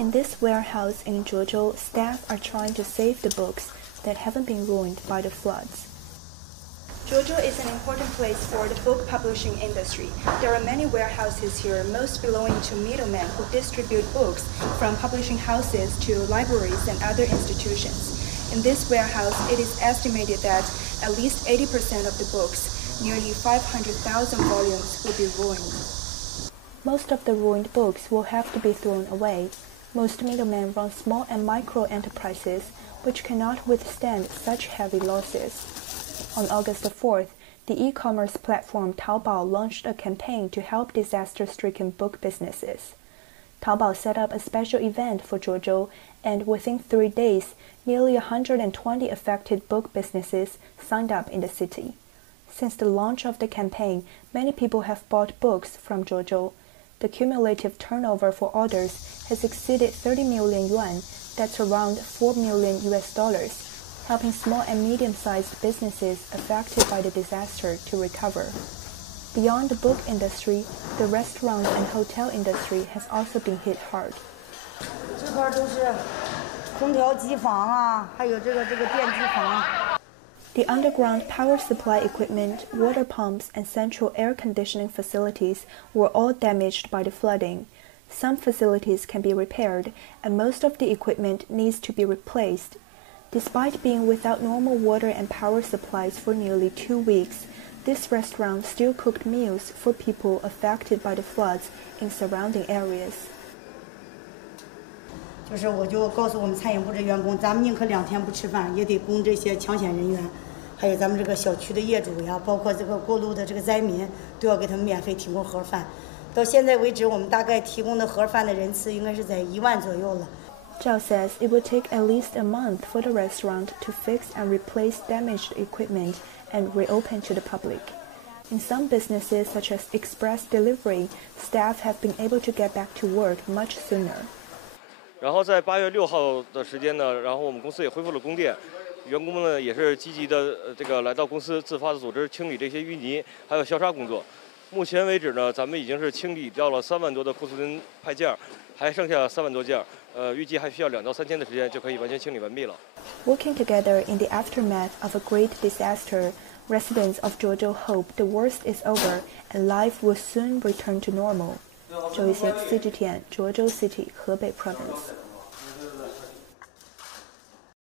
In this warehouse in Zhuozhou, staff are trying to save the books that haven't been ruined by the floods. Zhuozhou is an important place for the book publishing industry. There are many warehouses here, most belonging to middlemen who distribute books from publishing houses to libraries and other institutions. In this warehouse, it is estimated that at least 80% of the books, nearly 500,000 volumes, will be ruined. Most of the ruined books will have to be thrown away. Most middlemen run small and micro enterprises, which cannot withstand such heavy losses. On August 4th, the e-commerce platform Taobao launched a campaign to help disaster-stricken book businesses. Taobao set up a special event for Zhuozhou, and within 3 days, nearly 120 affected book businesses signed up in the city. Since the launch of the campaign, many people have bought books from Zhuozhou. The cumulative turnover for orders has exceeded 30 million yuan, that's around $4 million, helping small and medium-sized businesses affected by the disaster to recover. Beyond the book industry, the restaurant and hotel industry has also been hit hard. 这块都是空调机房啊，还有这个电机房。 The underground power supply equipment, water pumps, and central air conditioning facilities were all damaged by the flooding. Some facilities can be repaired, and most of the equipment needs to be replaced. Despite being without normal water and power supplies for nearly 2 weeks, this restaurant still cooked meals for people affected by the floods in surrounding areas. 就是我就告诉我们餐饮部的员工，咱们宁可2天不吃饭，也得供这些抢险人员，还有咱们这个小区的业主呀，包括这个过路的这个灾民，都要给他们免费提供盒饭。到现在为止，我们大概提供的盒饭的人次应该是在1万左右了。Zhao says it would take at least a month for the restaurant to fix and replace damaged equipment and reopen to the public. In some businesses, such as express delivery, staff have been able to get back to work much sooner. 然后在8月6号的时间呢，然后我们公司也恢复了供电，员工们呢也是积极的来到公司自发的组织清理这些淤泥，还有消杀工作。目前为止呢，咱们已经是清理掉了3万多的库存派件，还剩下3万多件，预计还需要2到3天的时间就可以完全清理完毕了。Working together in the aftermath of a great disaster, residents of Zhuozhou hope the worst is over and life will soon return to normal. 周一贤 CGTN 涿州 City 河北 Province。